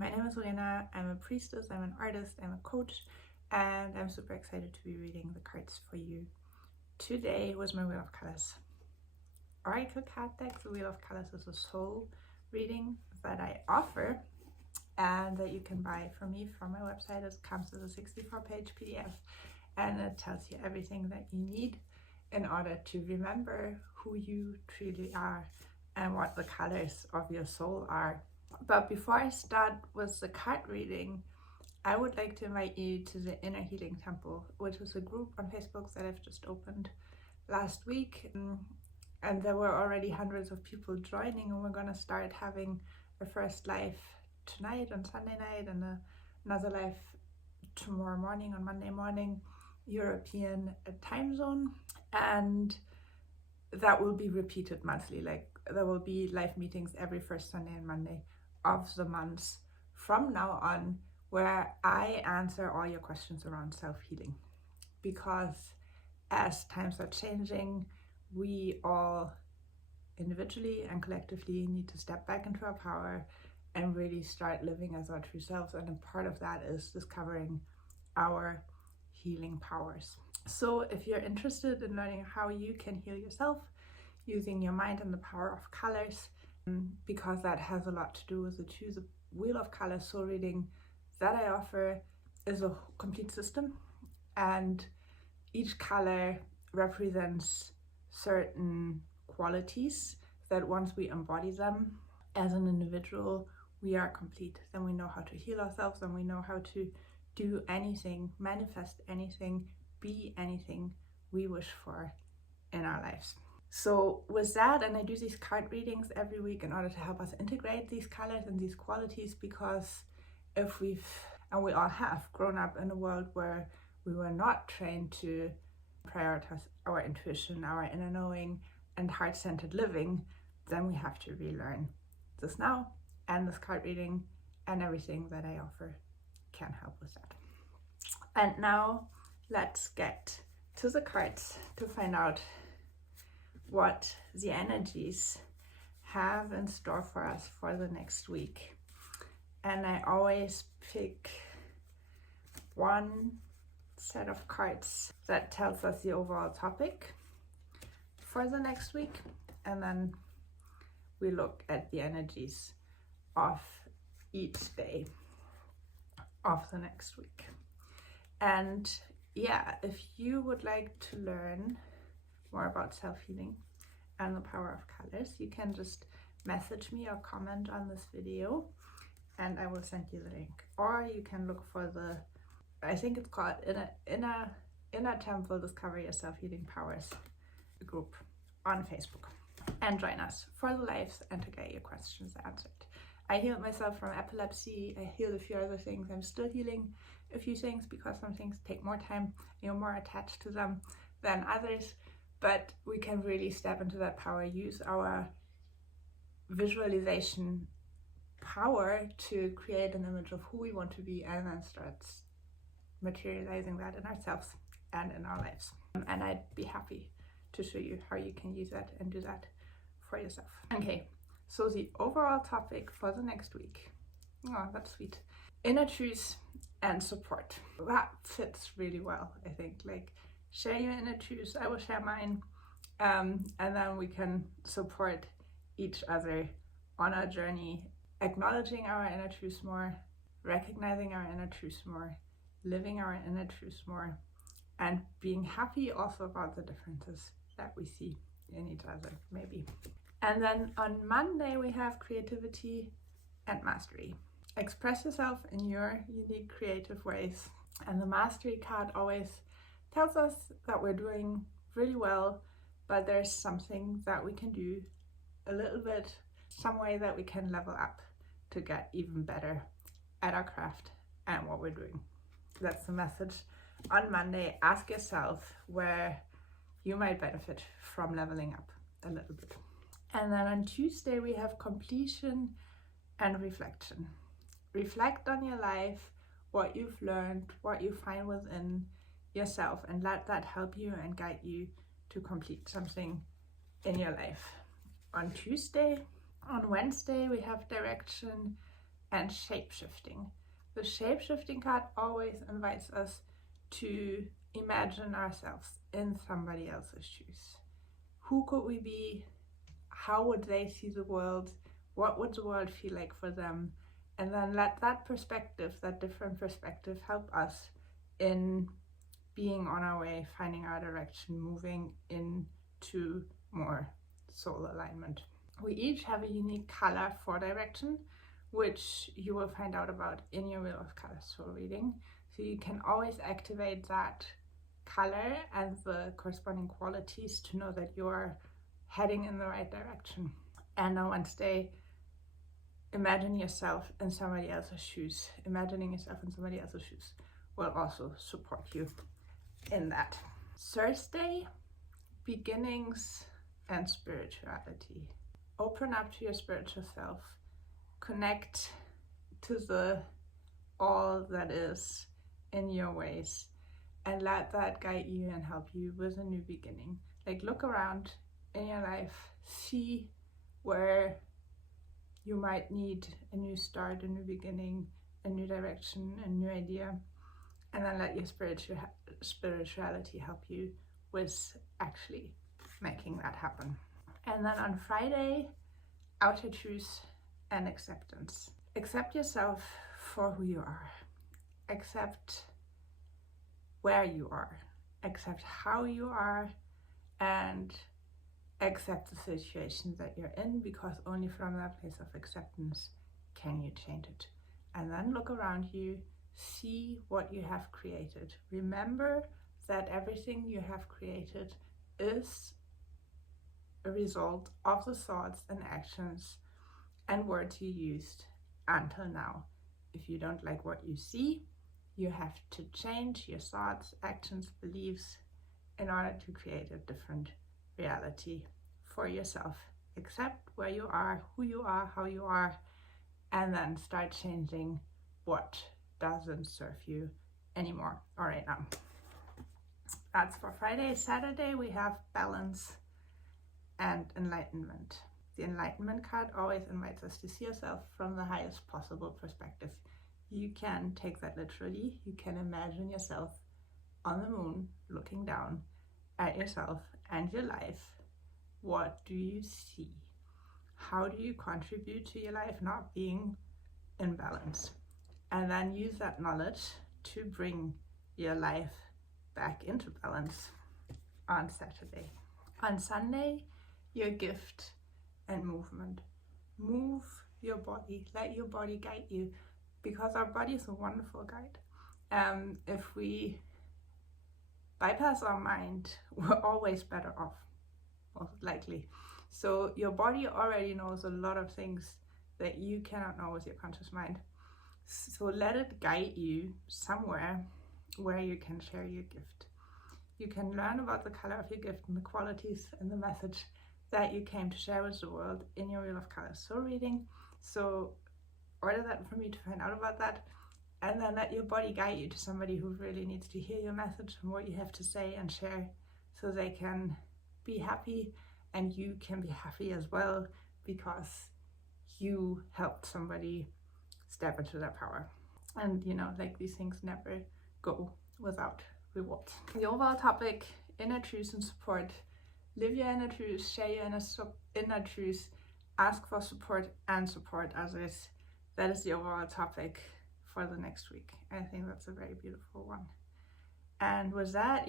My name is Lena, I'm a priestess, I'm an artist, I'm a coach, and I'm super excited to be reading the cards for you. Today was my Wheel of Colors Oracle card deck. The Wheel of Colors is a soul reading that I offer and that you can buy from me from my website. It comes as a 64-page PDF and it tells you everything that you need in order to remember who you truly are and what the colors of your soul are. But before I start with the card reading, I would like to invite you to the Inner Healing Temple, which is a group on Facebook that I've just opened last week. And there were already hundreds of people joining, and we're going to start having a first live tonight on Sunday night and another live tomorrow morning on Monday morning, European time zone. And that will be repeated monthly. Like there will be live meetings every first Sunday and Monday of the months from now on, where I answer all your questions around self-healing. Because as times are changing, we all individually and collectively need to step back into our power and really start living as our true selves. And a part of that is discovering our healing powers. So if you're interested in learning how you can heal yourself using your mind and the power of colors, because that has a lot to do with the Wheel of Colors soul reading that I offer is a complete system, and each color represents certain qualities that once we embody them as an individual, we are complete. Then we know how to heal ourselves, and we know how to do anything, manifest anything, be anything we wish for in our lives. So with that, and I do these card readings every week in order to help us integrate these colors and these qualities, because if we all have grown up in a world where we were not trained to prioritize our intuition, our inner knowing, and heart-centered living, then we have to relearn this now, and this card reading and everything that I offer can help with that. And now let's get to the cards to find out what the energies have in store for us for the next week. And I always pick one set of cards that tells us the overall topic for the next week, and then we look at the energies of each day of the next week. And yeah, if you would like to learn more about self-healing and the power of colors, you can just message me or comment on this video and I will send you the link. Or you can look for I think it's called Inner Temple Discover Your Self-Healing Powers group on Facebook, and join us for the lives and to get your questions answered. I healed myself from epilepsy. I healed a few other things. I'm still healing a few things because some things take more time. You're more attached to them than others, but we can really step into that power, use our visualization power to create an image of who we want to be, and then start materializing that in ourselves and in our lives. And I'd be happy to show you how you can use that and do that for yourself. Okay, so the overall topic for the next week, oh, that's sweet, inner truth and support. That fits really well, I think. Like, share your inner truths, I will share mine, and then we can support each other on our journey, acknowledging our inner truths more, recognizing our inner truths more, living our inner truths more, and being happy also about the differences that we see in each other, maybe. And then on Monday we have creativity and mastery. Express yourself in your unique creative ways. And the mastery card always tells us that we're doing really well, but there's something that we can do a little bit, some way that we can level up to get even better at our craft and what we're doing. That's the message on Monday. Ask yourself where you might benefit from leveling up a little bit. And then on Tuesday we have completion and reflection. Reflect on your life, what you've learned, what you find within yourself, and let that help you and guide you to complete something in your life. On Tuesday, on Wednesday we have direction and shape-shifting. The shape-shifting card always invites us to imagine ourselves in somebody else's shoes. Who could we be? How would they see the world? What would the world feel like for them? And then let that perspective, that different perspective, help us in being on our way, finding our direction, moving into more soul alignment. We each have a unique color for direction, which you will find out about in your Wheel of Colors soul reading. So you can always activate that color and the corresponding qualities to know that you are heading in the right direction. And on Wednesday, imagine yourself in somebody else's shoes. Imagining yourself in somebody else's shoes will also support you in that. Thursday, beginnings and spirituality. Open up to your spiritual self. Connect to the all that is in your ways, and let that guide you and help you with a new beginning. Like, look around in your life, see where you might need a new start, a new beginning, a new direction, a new idea, and then let your spirituality help you with actually making that happen. And then on Friday, outer truth and acceptance. Accept yourself for who you are. Accept where you are. Accept how you are, and accept the situation that you're in, because only from that place of acceptance can you change it. And then look around you, see what you have created. Remember that everything you have created is a result of the thoughts and actions and words you used until now. If you don't like what you see, you have to change your thoughts, actions, beliefs in order to create a different reality for yourself. Accept where you are, who you are, how you are, and then start changing what doesn't serve you anymore or right now. That's for Friday. Saturday, we have balance and enlightenment. The enlightenment card always invites us to see yourself from the highest possible perspective. You can take that literally. You can imagine yourself on the moon looking down at yourself and your life. What do you see? How do you contribute to your life not being in balance? And then use that knowledge to bring your life back into balance on Saturday. On Sunday, your gift and movement. Move your body, let your body guide you, because our body is a wonderful guide. If we bypass our mind, we're always better off, most likely. So your body already knows a lot of things that you cannot know with your conscious mind. So let it guide you somewhere where you can share your gift. You can learn about the color of your gift and the qualities and the message that you came to share with the world in your Wheel of Colors soul reading. So order that from me to find out about that, and then let your body guide you to somebody who really needs to hear your message and what you have to say and share, so they can be happy and you can be happy as well, because you helped somebody step into their power. And you know, like, these things never go without rewards. The overall topic, inner truth and support. Live your inner truth, share your inner truth, ask for support and support others. That is the overall topic for the next week. I think that's a very beautiful one. And with that,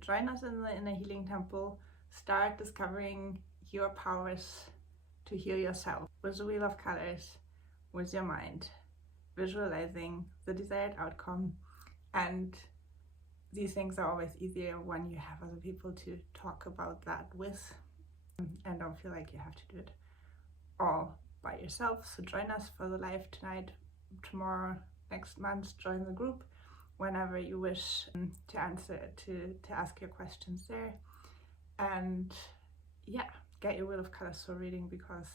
join us in the Inner Healing Temple. Start discovering your powers to heal yourself with the Wheel of Colors, with your mind, visualizing the desired outcome. And these things are always easier when you have other people to talk about that with, and don't feel like you have to do it all by yourself. So join us for the live tonight, tomorrow, next month. Join the group whenever you wish to ask your questions there. And yeah, get your Wheel of Colors soul reading, because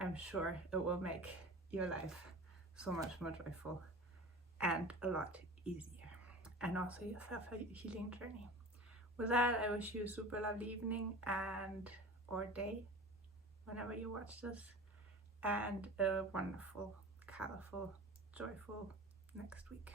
I'm sure it will make your life so much more joyful and a lot easier, and also yourself a healing journey. With that, I wish you a super lovely evening or day whenever you watch this, and a wonderful, colorful, joyful next week.